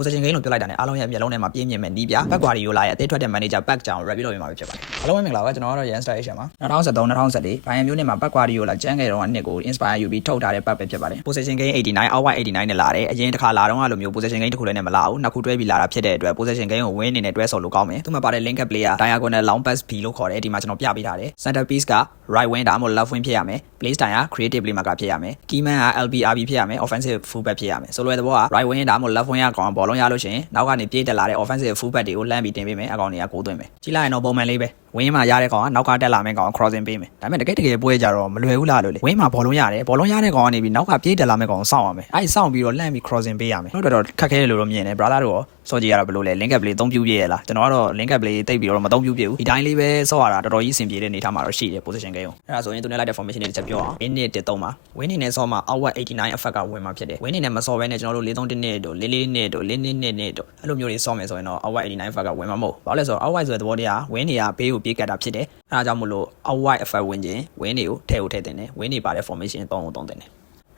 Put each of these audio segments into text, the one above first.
position gain လို့ပြောလိုက်တာနဲ့အားလုံးရဲ့မျက်လုံးထဲမှာပြင်းပြင်းမဲ့နီးပြဘက်ကွာရီယိုလာရဲ့အသေးထွက်တဲ့ manager back ကြောင် review လုပ်ရမှာဖြစ်ပါတယ်အားလုံးပဲမင်္ဂလာပါကျွန်တော်ကတော့ Yan Star Asia မှာ2013-2014ဘိုင်ယန်မျိုးနဲ့မှာဘက်ကွာရီယိုလာကျန်းခဲ့တော့နှစ်ကို inspire ယူပြီးထုတ်ထားတဲ့ back ပဲဖြစ်ပါတယ် position gain 89 outright 89နဲ့လာတယ်အရင်တစ်ခါလာတော့အဲ့လိုမျိုး position gain တစ်ခုလည်းနဲ့မလာဘူးနှစ်ခုတွဲပြီးလာတာဖြစ်တဲ့အတွက် position gain ကို win အနေနဲ့တွဲဆော်လို့ကောင်းမယ်သူမှာပါတဲ့ link player diagonal long pass B လို့ခေါ်တယ်ဒီမှာကျွန်တော်ပြပေးထားတယ် center piece က right wing ဒါမှမဟုတ် left wing ဖြစ်ရမယ် play style က creative playmaker ဖြစ်ရမယ် key man က LBRB ဖြစ်ရမယ် offensive fullback ဖြစ်ရမယ်ဆိုလိုတဲ့ဘောက right wing ဒါမှမဟုတ် left wing ကကောင်ဘောလုံးရလို့ရှိရင်နောက်ကနေပြေးတက်လာတဲ့ offensive fullback တွေကိုလမ်းပြီးတင်ပေးမယ်အကောင်တွေကကိုးသွင်းမယ်ကြည့်လိုက်ရင်တော့ပုံမှန်လေးပဲဝင်းမှာရတဲ့ကောင်ကနောက်ကတက်လာမယ့်ကောင် crossing ပေးမယ်ဒါပေမဲ့တကယ်ပွဲကြတော့မလွယ်ဘူးလားလို့လေဝင်းမှာဘောလုံးရတယ်ဘောလုံးရတဲ့ကောင်ကနေပြီးနောက်ကပြေးတက်လာမယ့်ကောင်စောင့်ရမယ်အဲ့စောင့်ပြီးတော့လမ်းပြီး crossing ပေးရမယ်တို့တော့ခက်ခဲတယ်လို့တော့မြင်တယ် brother တို့ရောစောကြည့်ရတာဘယ်လိုလဲ link play 3ပြည့်ရလားကျွန်တော်ကတော့ link play တိတ်ပြီးတော့မ3ပြည့်ဘူးဒီတိုင်းလေးပဲစောရတာတော်တော်ကြီးအဆင်ပြေတဲ့အနေထားမှာတော့ရှိတယ် position game ကိုအဲ့ဒါဆိုရင်သူနဲ့လိုက်တဲ့ formation တွေတစ်ချက်ပြောအောင် in နဲ့3မှာဝင်းနေနဲ့စောမှာ outward 89 effect ကဝင်မှာဖြစ်တယ်ဝင်းနေနဲ့မစောဘဲနဲ့ကျွန်တော်တို့4-3-1နဲ့တို့4-4နဲ့တို့4-2နဲ့တို့အဲ့လိုမျိုးတွေစောမယ်ဆိုရင်တော့ outward 89 effect ကဝင်မှာမဟုတ်ဘာလို့လဲဆိုတော့ outward ဆိုတဲ့သဘောတရားဝင်းနေကဘေးကိုပြေးကတ်တာဖြစ်တယ်အဲ့ဒါကြောင့်မလို့ outward effect ဝင်ခြင်းဝင်းတွေကိုထည့်တင်တယ်ဝင်းနေပါတဲ့ formation 3ကို3တင်တယ်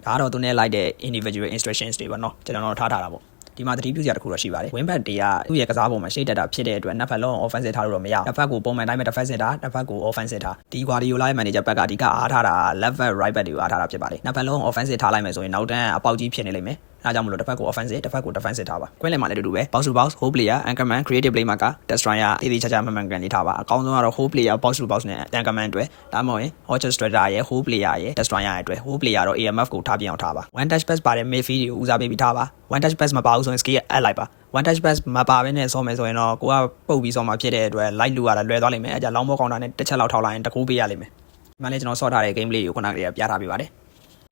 ဒါကတော့သူနဲ့လိုက်တဲ့ individual instructions တွေပေါ့နော်ကျွန်တော်တို့ထားတာပေါ့ဒီမှာသတိပြုစရာတစ်ခုတော့ရှိပါတယ် win back တွေကသူ့ရဲ့ကစားပုံမှာရှေ့တက်တာဖြစ်တဲ့အတွက်နှစ်ဖက်လုံး offensive ထားလို့တော့မရဘူးတစ်ဖက်ကိုပုံမှန်တိုင်းပဲ defensive ထားတစ်ဖက်ကို offensive ထားဒီ Guardiola ရဲ့ manager back ကအဓိကအားထားတာ left back right back တွေကိုအားထားတာဖြစ်ပါတယ်နှစ်ဖက်လုံး offensive ထားလိုက်မယ်ဆိုရင်နောက်တန်းအပေါက်ကြီးဖြစ်နေလိမ့်မယ်အားကြောင့်မလို့တစ်ဖက်ကို offensive တစ်ဖက်ကို defensive ထားပါကွင်းလည်မှာလည်းအတူတူပဲ box to box whole player anchorman creative playmaker destroyer အေးသေးချာချာမှန်ကန်လေးထားပါအကောင်းဆုံးကတော့ whole player box to box နဲ့ anchorman အတွက်ဒါမှမဟုတ်ရင် orchestrator ရဲ့ whole player ရဲ့ destroyer ရဲ့အတွက် whole player တော့ AMF ကိုထားပြအောင်ထားပါ one touch pass ပါတဲ့ midfield ကိုဦးစားပေးပြီးထားပါ one touch pass မပါဘူးဆိုရင် skill အပ်လိုက်ပါ one touch pass မပါဘဲနဲ့ဆော့မယ်ဆိုရင်တော့ကိုကပုတ်ပြီးဆော့မှာဖြစ်တဲ့အတွက် light လူရတာလွယ်သွားလိမ့်မယ်အဲကြောင့် long ball counter နဲ့တစ်ချက်လောက်ထောက်လိုက်ရင်တကူပေးရလိမ့်မယ်ဒီမှာလည်းကျွန်တော်ဆော့ထားတဲ့ game play ကိုခုနကလေးပြထားပေးပါတယ်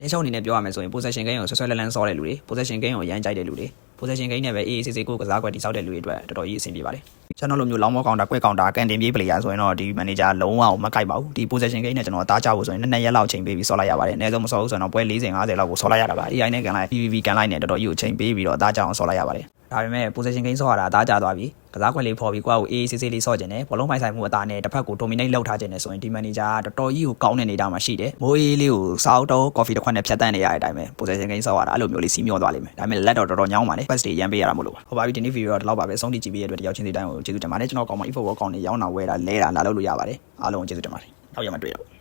အရှုံးအနေနဲ့ပြောရမယ်ဆိုရင် possession game ကိုဆွဲဆွဲလန်းလန်းဆော့တဲ့လူတွေ possession game ကိုရမ်းကြိုက်တဲ့လူတွေ possession game နဲ့ပဲအေးအေးဆေးဆေးကိုကစားကွက်တိစောက်တဲ့လူတွေအတွက်တော်တော်ကြီးအဆင်ပြေပါတယ်ကျွန်တော်လိုမျိုး long ball counter ကွက် counter ကန်တင်ပြေး player ဆိုရင်တော့ဒီ manager လုံးဝမကိုက်ပါဘူးဒီ possession game နဲ့ကျွန်တော်သားကြဖို့ဆိုရင်2ရက်လောက်ချိန်ပေးပြီးဆော့လိုက်ရပါတယ်အနည်းဆုံးမဆော့ဘူးဆိုရင်တော့ပွဲ40-50လောက်ကိုဆော့လိုက်ရတာပါ AI နဲ့ကန်လိုက် PVV ကန်လိုက်နဲ့တော်တော်ကြီးကိုချိန်ပေးပြီးတော့သားကြအောင်ဆော့လိုက်ရပါတယ်ဒါပေမဲ့ possession game ဆော့ရတာသားကြသွားပြီကစားကွက်လေးဖော်ပြီးကိုယ့်ကိုအေးအေးဆေးဆေးလေးဆော့ကျင်တယ်ဘောလုံးပိုင်ဆိုင်မှုအသာနဲ့တစ်ဖက်ကို dominate လုပ်ထားကျင်တယ်ဆိုရင်ဒီ manager ကတော်တော်ကြီးကိုကောင်းတဲ့နေတာမှာရှိတယ်မိုးအေးလေးကိုစောက်တော့ coffee တစ်ခွက်နဲ့ဖြတ်တန်းနေရတဲ့အတိုင်းပဲ possession game ဆော့ရတာအဲ့လိုမျိုးလေးစီးမျောသွားလိမ့်မယ်ဒါပေမဲ့လက်တော်တော်ညောင်းပါလေ pass တွေရမ်းပေးရတာမလို့ဟုတ်ပါပြီဒီနေ့ video တော့ဒီလောက်ပါပဲဆုံးထိကြည့်ပေးရတဲ့အတွက်တယောက်ချင်းစီတိုင်းကိုကျေးဇူးတင်ပါတယ်ကျွန်တော်ကောင်မ info ကောင်းနေရောင်းတာဝယ်တာလဲတာလာလုပ်လို့ရပါတယ်အားလုံးကိုကျေးဇူးတင်ပါတယ်နောက်ရမှာတွေ့ရအောင်